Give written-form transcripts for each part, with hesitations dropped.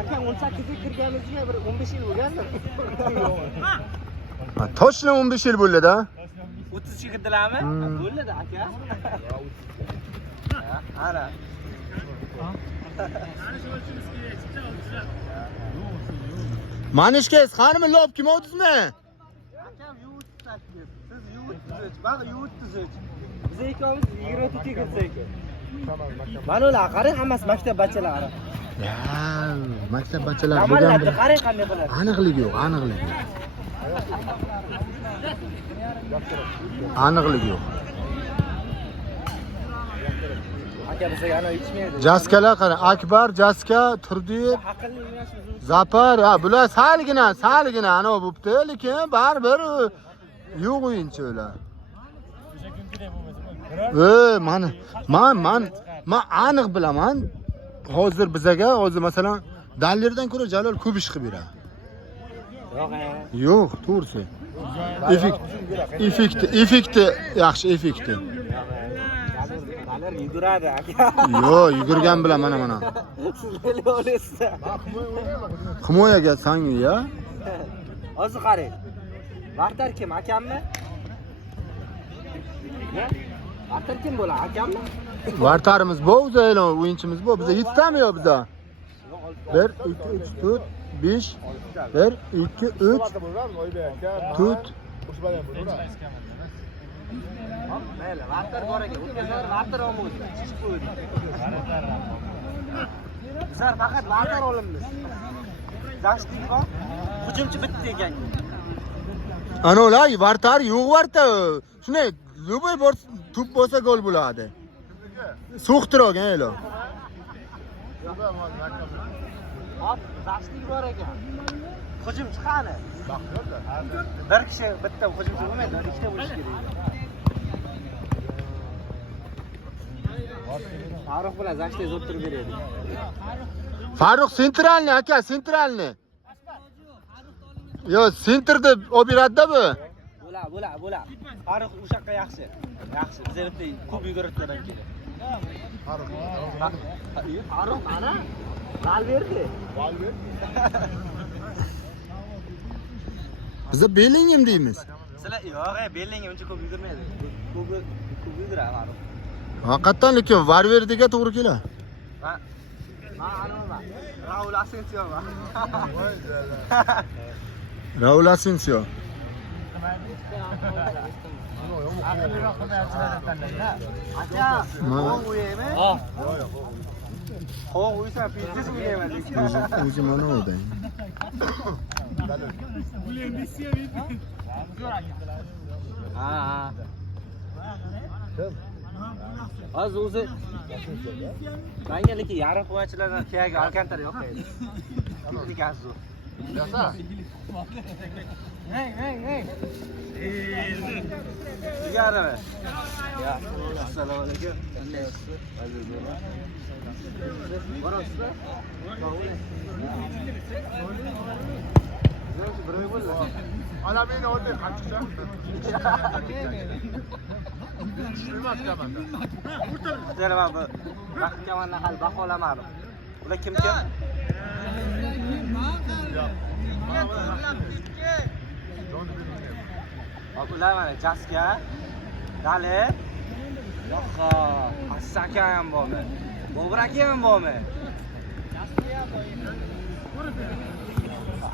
Aka 18ga kirganimizga bir 15 yil bo'lgandir. Toshna 15 yil bo'ldi-da. 30 kirdilarmi? Bo'ldi aka. Ana. Manishkes xanimi lop kim o'tizmi? Akam yuvib siz yuvib tuzch, bak yuvib tuzch. Biz ikkovimiz 22 kirsak. Mana ular qarang, hammasi maktab bachalari. Ya, maktab bachalari Amallarda qarang qanday qiladi. Aniqlik yo'q, aniqlik yo'q. Aniqlik yo'q. Aka bizga ana ichmaydi. Jaskalar qarang, Akbar, Jaska, Turdiyev, Aqlli emasmiz. Zafar, ha, bular salgina ana bo'pti, lekin baribir yo'q o'yinchi ular. Man aniq bilaman. Hozir bizaga, masalan, Dallerdan ko'ra Jalol ko'p ish qilib beradi. Yo'q, to'g'risi. Effekti yaxshi, effekti. Balar yuguradi aka. Yo'q, yugurgan bilan mana. Siz nima olasiz? Himoyaga sangi ya. Hozir qarang. Vaqtar kim, akammi? Vaqtar kim bo'ladi, akammi? Vartarimiz bu, o'yinchimiz bu. Biza yetdami yo biza? 1 2 3 4 5 1 2 3 4 Mayli, vaqtar bor ekan. O'tkazar vaqtar olmaydi. Chiqib qo'ydi. Bizlar faqat vaqtar olamiz. Zashtik bor. Hujumchi bitta ekan. Ana ular vartar yo'q vartar. Shunday любой bor to'p bo'lsa gol bo'ladi. So'qtirogan e'lon. Hop, zashtik bor ekan. Hujumchi qani? Bir kishi bitta hujumchi bo'lmaydi, ikkita bo'lishi kerak. Farruh bilan zashtik zo'r turib beradi. Farruh sentralni aka, sentralni. Yo, sentrda olib beradi-da bu. Bo'la. Farruh o'sha yoqqa yaxshi. Yaxshi. Biz bitta ko'p yugurishlardan keladi. Farruh mana Valverde. Biza Bellingham deymiz. Sizlar yo'q, Bellingham uncha ko'p yugurmaydi. Ko'p yuguradi Farruh. Haqiqatan lekin Valverde'ga to'g'ri keladi. Raul Asensio va. Raul Asensio. Aka, qo'ng o'yaymi? Qo'ng o'ysa pizza o'yayman lekin. O'zi mana o'da. Ha. Hozir o'zi menga lekin yarim himoyachilardan keyagi Alcantara yoqmaydi. Ligasi zo'r. Yasa. Hey. Yarım. Ya. Assalomu alaykum. Aziz bo'lma. Borasizlar? Biroy bo'ldi. Ana meni oldi qancha? Tushunmas kamanda. Sizlar bu kamanda hal baholamadim. Ular kim? Ular mana Jaska, Dale, yo'qa, Asaka ham bormi? Bobur aka ham bormi?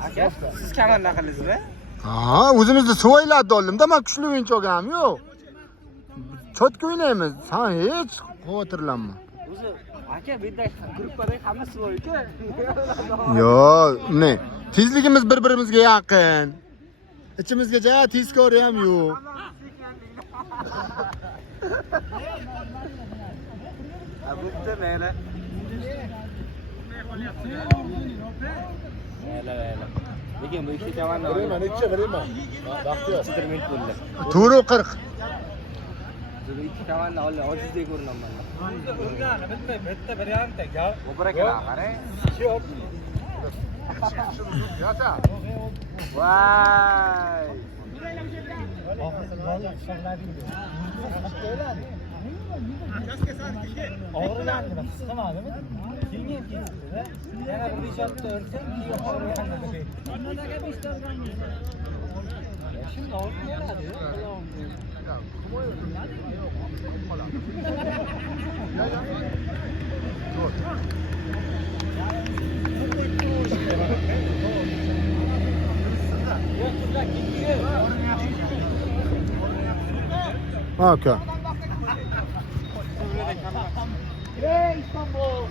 Aka, siz kamanda qildingizmi? Ha, o'zimizni so'ylatib oldim-da, men kuchli o'yinchi olganim yo'q. Chotga o'ynaymiz. Sen hech xavotirlanma. O'zi aka bu yerda gruppadagi hammasi bor-ku. Yo'q, ne? Tezligimiz bir-birimizga yaqin. İçimizga tezkor ham yo'q. Bitta mayli. Mayli. Lekin bu ikki komanda Beraman. Baxtiyor. Chidirment bo'ldi. To'g'ri 40. Bu ikki komanda ojizdek ko'rinaman. Bitta variantda. Bobur aka qarang. Yasa. Vay. Og'riganligini his qilmadimi? Keyin ketdi-da. Yana bir ijodda o'rsang, keyin og'riganligini deydi. Şimdi og'riganadi. Aka. Ey İstanbul!